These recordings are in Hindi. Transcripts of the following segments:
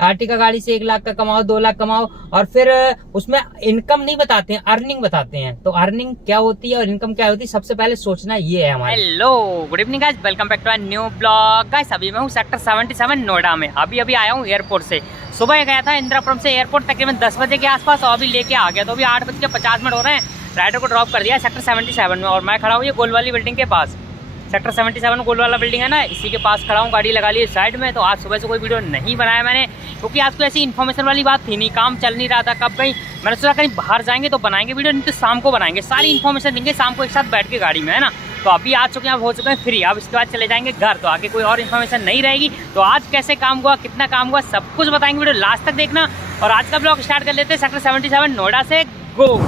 आर्टिका गाड़ी से 1 लाख का कमाओ, 2 लाख कमाओ, और फिर उसमें इनकम नहीं बताते हैं, अर्निंग बताते हैं। तो अर्निंग क्या होती है और इनकम क्या होती है, सबसे पहले सोचना ये है हमारे। Hello, good evening guys, welcome back to a new blog. Guys अभी मैं हूँ सेक्टर 77 नोएडा में। अभी आया हूँ एयरपोर्ट से। सुबह गया था इंदिरापुरम से एयरपोर्ट तकरीबन 10 बजे के आसपास, और अभी लेके आ गया। तो अभी 8:50 हो रहे हैं। राइडर को ड्रॉप कर दिया सेक्टर 77 में, और मैं खड़ा हूँ ये गोल वाली बिल्डिंग के पास। सेक्टर 77 गोल वाला बिल्डिंग है ना, इसी के पास खड़ा हूँ। गाड़ी लगा ली साइड में। तो आज सुबह से कोई वीडियो नहीं बनाया मैंने, क्योंकि आज कोई ऐसी इन्फॉर्मेशन वाली बात थी नहीं, काम चल नहीं रहा था। कब भाई मैंने सोचा कहीं बाहर जाएंगे तो बनाएंगे वीडियो, नहीं तो शाम को बनाएंगे। सारी इन्फॉर्मेशन देंगे शाम को एक साथ बैठ के गाड़ी में, है ना। तो अभी आ चुके हैं, अब हो चुके हैं फ्री। अब इसके बाद चले जाएंगे घर, तो आगे कोई और इन्फॉर्मेशन नहीं रहेगी। तो आज कैसे काम हुआ, कितना काम हुआ, सब कुछ बताएंगे। वीडियो लास्ट तक देखना। और आज का ब्लॉग स्टार्ट कर लेते हैं सेक्टर 77 नोएडा से। गो।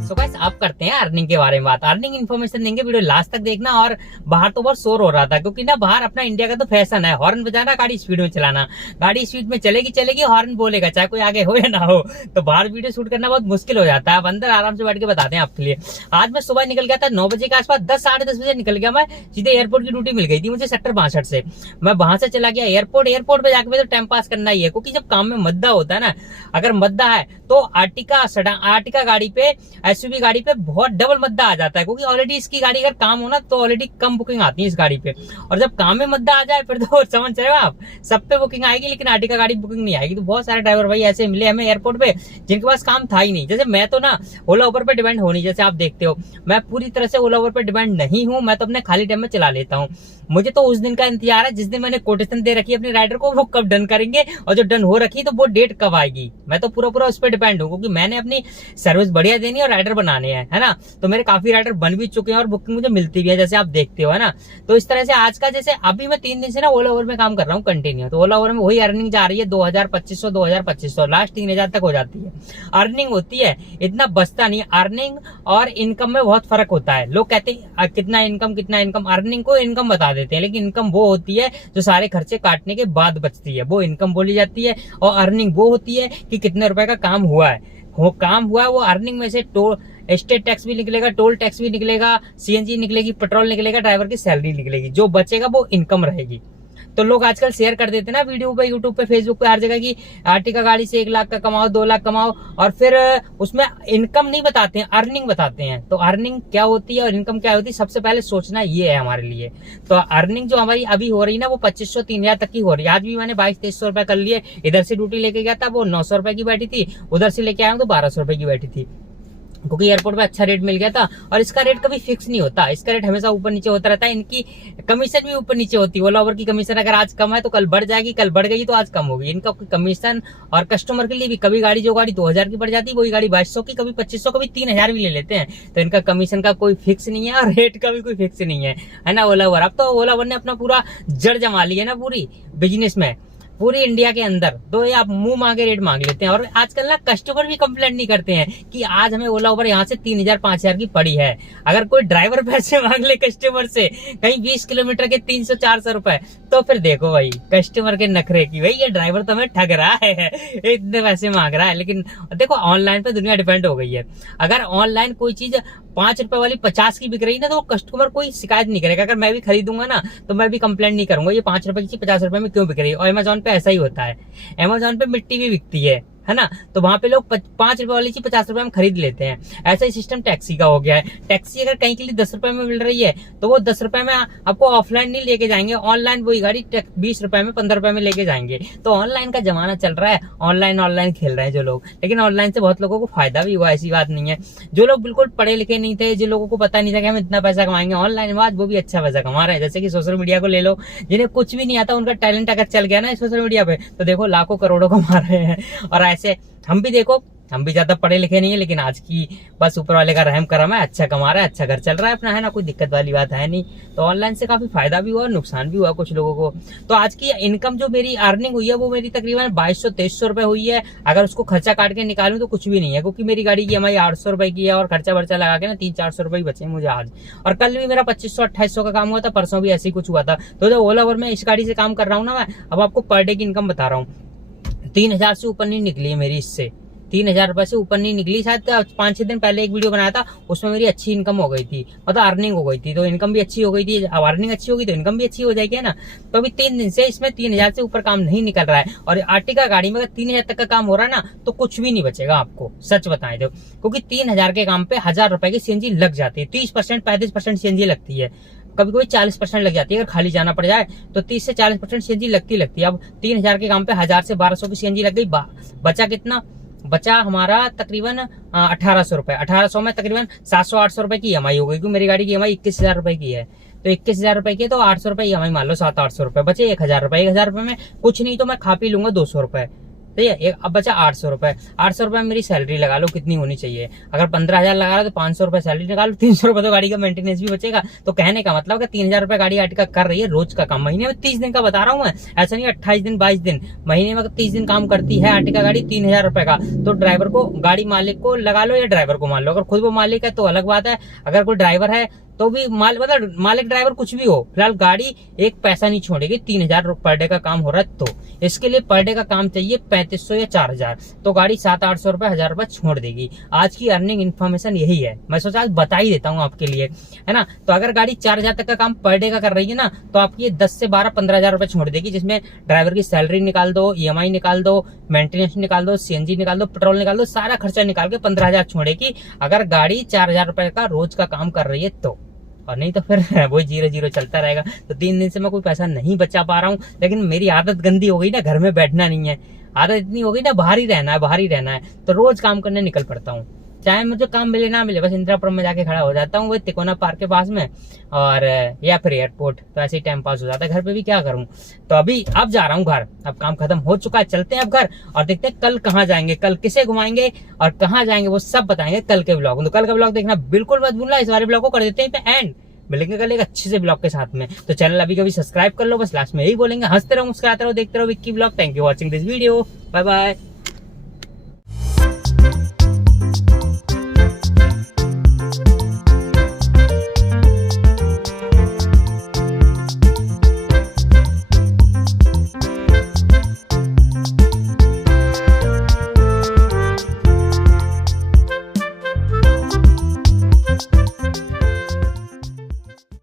तो गाइस आप करते हैं अर्निंग के बारे में बात, अर्निंग इन्फॉर्मेशन देंगे, वीडियो लास्ट तक देखना। और बाहर तो बहुत शोर हो रहा था, क्योंकि ना बाहर अपना इंडिया का तो फैशन है हॉर्न बजाना, गाड़ी स्पीड में चलाना। गाड़ी स्पीड में चलेगी, हॉर्न बोलेगा, चाहे कोई आगे हो या ना हो। तो बाहर वीडियो शूट करना बहुत मुश्किल हो जाता है। अब अंदर आराम से बैठ के बताते हैं आपके लिए। आज मैं सुबह निकल गया था 9 बजे के आसपास, 10-10:30 बजे निकल गया मैं। सीधे एयरपोर्ट की ड्यूटी मिल गई थी मुझे सेक्टर 62 से। मैं वहां से चला गया एयरपोर्ट पे जाके तो टाइम पास करना ही है, क्योंकि जब काम में मद्दा होता है ना, अगर मद्दा है तो आर्टिका गाड़ी पे, एसयूवी गाड़ी पे बहुत डबल मद्दा आ जाता है। क्योंकि ऑलरेडी इसकी गाड़ी अगर काम होना तो ऑलरेडी कम बुकिंग आती है इस गाड़ी पे, और जब काम में मद्दा आ जाए फिर तो समझ रहे हो आप, सब पे बुकिंग आएगी लेकिन आर्टिका गाड़ी बुकिंग नहीं आएगी। तो बहुत सारे ड्राइवर भाई ऐसे मिले हमें एयरपोर्ट पे जिनके पास काम था ही नहीं। जैसे मैं तो ना ओला उबर पे डिपेंड हो नहीं, जैसे आप देखते हो मैं पूरी तरह से ओला उबर पे डिपेंड नहीं हूँ। मैं तो अपने खाली टाइम में चला लेता हूँ। मुझे तो उस दिन का इंतजार है जिस दिन मैंने कोटेशन दे रखी है अपने राइडर को, वो कब डन करेंगे, और जो डन हो रखी तो वो डेट कब आएगी। मैं तो पूरा उस पर डिपेंड हूँ, क्योंकि मैंने अपनी सर्विस बढ़िया देनी है और राइडर बनाने हैं, है ना। तो मेरे काफी राइडर बन भी चुके हैं और बुकिंग मुझे मिलती भी है, जैसे आप देखते हो, है ना। तो इस तरह से आज का, जैसे अभी मैं 3 दिन से ना ओला ओवर में काम कर रहा हूँ कंटिन्यू। तो ओला ओवर में वही अर्निंग जा रही है 2000-2500 लास्ट 3000 तक हो जाती है अर्निंग होती है। इतना बचता नहीं। अर्निंग और इनकम में बहुत फर्क होता है। लोग कहते हैं कितना इनकम, अर्निंग को इनकम बता देते हैं, लेकिन इनकम वो होती है जो सारे खर्चे काटने के बाद बचती है, वो इनकम बोली जाती है। और अर्निंग वो होती है कि कितने रुपए का काम हुआ है, वो अर्निंग में से स्टेट टैक्स भी निकलेगा, टोल टैक्स भी निकलेगा, सीएनजी निकलेगी, पेट्रोल निकलेगा, ड्राइवर की सैलरी निकलेगी। जो बचेगा वो इनकम रहेगी। तो लोग आजकल शेयर कर देते हैं ना वीडियो पे, यूट्यूब पे, फेसबुक पे, हर जगह की आर्टिका गाड़ी से 1 लाख का कमाओ, 2 लाख कमाओ, और फिर उसमें इनकम नहीं बताते हैं, अर्निंग बताते हैं। तो अर्निंग क्या होती है और इनकम क्या होती है, सबसे पहले सोचना ये है हमारे लिए। तो अर्निंग जो हमारी अभी हो रही है ना, वो 2500-3000 तक की हो रही है। आज भी मैंने 2200-2300 रुपए कर लिए। इधर से ड्यूटी लेके गया था, वो 900 रुपए की बैठी थी, उधर से लेके आया हूँ तो 1200 रुपए की बैठी थी, क्योंकि एयरपोर्ट पे अच्छा रेट मिल गया था। और इसका रेट कभी फिक्स नहीं होता, इसका रेट हमेशा ऊपर नीचे होता रहता है। इनकी कमीशन भी ऊपर नीचे होती है। ओला उबर की कमीशन अगर आज कम है तो कल बढ़ जाएगी, कल बढ़ गई तो आज कम होगी। इनका कमीशन और कस्टमर के लिए भी कभी जो गाड़ी 2000 की पड़ जाती है, वही गाड़ी 2200 की, कभी 2500, कभी 3000 भी ले लेते हैं। तो इनका कमीशन का कोई फिक्स नहीं है और रेट का भी कोई फिक्स नहीं है ना ओला उबर। अब तो ओला उबर ने अपना पूरा जड़ जमा लिया ना पूरी बिजनेस में, पूरी इंडिया के अंदर। तो ये आप मुंह मांगे रेट मांग लेते हैं। और आजकल ना कस्टमर भी कंप्लेंट नहीं करते हैं कि आज हमें ओला उबर यहाँ से 3000-5000 की पड़ी है। अगर कोई ड्राइवर पैसे मांग ले कस्टमर से कहीं 20 किलोमीटर के 300-400 रुपए, तो फिर देखो भाई कस्टमर के नखरे की, भाई ये ड्राइवर तो हमें ठग रहा है, इतने पैसे मांग रहा है। लेकिन देखो ऑनलाइन पे दुनिया डिपेंड हो गई है। अगर ऑनलाइन कोई चीज 5 रुपए वाली 50 की बिक रही है ना, तो कस्टमर कोई शिकायत नहीं करेगा। अगर मैं भी खरीदूंगा ना तो मैं भी कंप्लेंट नहीं करूंगा ये 5 रुपए की 50 रुपए में क्यों बिक रही है। और अमेजोन पे ऐसा ही होता है। अमेजोन पे मिट्टी भी बिकती है ना, तो वहां पे लोग 5 रुपए वाली चीज 50 रुपए में खरीद लेते हैं। ऐसा ही सिस्टम टैक्सी का हो गया है। टैक्सी अगर कहीं के लिए 10 रुपए में मिल रही है तो वो 10 रुपए में आपको ऑफलाइन नहीं लेके जाएंगे, ऑनलाइन वही गाड़ी 20 रुपए में, 15 रुपए में लेके जाएंगे। तो ऑनलाइन का जमाना चल रहा है, ऑनलाइन खेल रहे हैं जो लोग। लेकिन ऑनलाइन से बहुत लोगों को फायदा भी हुआ, ऐसी बात नहीं है। जो लोग बिल्कुल पढ़े लिखे नहीं थे, जिन लोगों को पता नहीं था कि हम इतना पैसा कमाएंगे ऑनलाइन में, आज वो भी अच्छा पैसा कमा रहे हैं। जैसे कि सोशल मीडिया को ले लो, जिन्हें कुछ भी नहीं आता, उनका टैलेंट अगर चल गया ना सोशल मीडिया पे, तो देखो लाखों करोड़ों कमा रहे हैं। और ऐसे हम भी देखो, हम भी ज्यादा पढ़े लिखे नहीं है, लेकिन आज की बस ऊपर वाले का रहम करम है, अच्छा कमा रहा है, अच्छा घर चल रहा है अपना, है ना, कोई दिक्कत वाली बात है नहीं। तो ऑनलाइन से काफी फायदा भी हुआ और नुकसान भी हुआ कुछ लोगों को। तो आज की इनकम जो मेरी अर्निंग हुई है वो मेरी तकरीबन 2200-2300 रुपए हुई है। अगर उसको खर्चा काट के निकालूं तो कुछ भी नहीं है, क्योंकि मेरी गाड़ी की EMI 800 रुपए की है और खर्चा वर्चा लगा के ना 300-400 रुपए बचे मुझे आज। और कल भी मेरा 2500-2800 का काम हुआ था, परसों भी ऐसे ही कुछ हुआ था। तो जो ओला उबर में इस गाड़ी से काम कर रहा हूँ ना मैं, अब आपको पर डे की इनकम बता रहा हूँ, 3000 से ऊपर नहीं निकली है मेरी इससे। 3,000 रुपए से ऊपर नहीं निकली। शायद 5-6 दिन पहले एक वीडियो बनाया था, उसमें मेरी अच्छी इनकम हो गई थी, मतलब अर्निंग हो गई थी, तो इनकम भी अच्छी हो गई थी। अब अर्निंग अच्छी होगी तो इनकम भी अच्छी हो जाएगी, है ना। तो अभी 3 दिन से इसमें 3,000 से ऊपर काम नहीं निकल रहा है। और आर्टिका गाड़ी में अगर 3,000 तक का काम हो रहा है ना, तो कुछ भी नहीं बचेगा आपको, सच बताएं तो। क्योंकि 3,000 के काम पे 1,000 रुपए की सीएनजी लग जाती है। 30% 35% सीएनजी लगती है, कभी कभी 40% लग जाती है। अगर खाली जाना पड़ जाए तो 30 से 40% सीएनजी लगती है। अब 3,000 के काम पे 1,000 से 1,200 की सीएनजी लग गई। बचा कितना? बचा हमारा तकरीबन 1,800 रुपए। 1,800 में तकरीबन 700-800 रुपए की ईएमआई हो गई, क्योंकि मेरी गाड़ी की ईएमआई 21,000 रुपए की है। तो 21,000 रुपए की, तो 800 रुपए ईएमआई मान लो, 700-800 रुपए बचे। 1,000 रुपए, 1,000 रुपए में कुछ नहीं तो मैं खा पी लूंगा 200 रुपए, ठीक है। अब बचा 800 रुपए। 800 रुपए में मेरी सैलरी लगा लो कितनी होनी चाहिए। अगर 15,000 लगा रहा तो 500 रुपए सैलरी निकालो, 300 रुपए तो गाड़ी का मेंटेनेंस भी बचेगा। तो कहने का मतलब कि 3,000 रुपए गाड़ी आर्टिका कर रही है रोज का काम। महीने में 30 दिन का बता रहा हूँ मैं, ऐसा नहीं 28 दिन 22 दिन, महीने में 30 दिन काम करती है आर्टिका गाड़ी 3,000 रुपए का। तो ड्राइवर को, गाड़ी मालिक को लगा लो या ड्राइवर को मान लो। अगर खुद वो मालिक है तो अलग बात है, अगर कोई ड्राइवर है तो भी मतलब मालिक ड्राइवर कुछ भी हो, फिलहाल गाड़ी एक पैसा नहीं छोड़ेगी। 3,000 पर डे का काम हो रहा है, तो इसके लिए पर डे का काम चाहिए 3,500 या 4,000, तो गाड़ी 700-800 रुपए 1,000 रुपए छोड़ देगी। आज की अर्निंग इन्फॉर्मेशन यही है, मैं सोचा आज बता ही देता हूँ आपके लिए, है ना। तो अगर गाड़ी 4,000 तक का काम पर डे का कर रही है ना, तो आपकी 10 से 12-15,000 रुपए छोड़ देगी, जिसमें ड्राइवर की सैलरी निकाल दो, ईएमआई निकाल दो, मेंटेनेंस निकाल दो, सीएनजी निकाल दो, पेट्रोल निकाल दो, सारा खर्चा निकाल के 15,000 छोड़ेगी, अगर गाड़ी 4,000 रुपए का रोज का काम कर रही है तो। और नहीं तो फिर वही 0-0 चलता रहेगा। तो 3 दिन से मैं कोई पैसा नहीं बचा पा रहा हूँ, लेकिन मेरी आदत गंदी हो गई ना, घर में बैठना नहीं है, आदत इतनी हो गई ना, बाहर ही रहना है, बाहर ही रहना है। तो रोज काम करने निकल पड़ता हूँ, चाहे मुझे काम मिले ना मिले, बस इंदिरापुरम में जाके खड़ा हो जाता हूँ, वही तिकोना पार्क के पास में, और या फिर एयरपोर्ट। तो ऐसे ही टाइम पास हो जाता है, घर पे भी क्या करूँ। तो अभी अब जा रहा हूँ घर, अब काम खत्म हो चुका है, चलते हैं अब घर और देखते हैं कल कहाँ जाएंगे, कल किसे घुमाएंगे और कहाँ जाएंगे, वो सब बताएंगे कल के ब्लॉग में। तो कल का ब्लॉग देखना बिल्कुल मत भूलना। इस वाले ब्लॉग को कर देते हैं पे एंड, मिलेंगे कल एक अच्छे से ब्लॉग के साथ में। तो चैनल अभी कभी सब्सक्राइब कर लो, बस लास्ट में यही बोलेंगे। हंसते रहो, मुस्कुराते रहो, देखते रहो Vicky blog. Thank you watching this video, bye bye.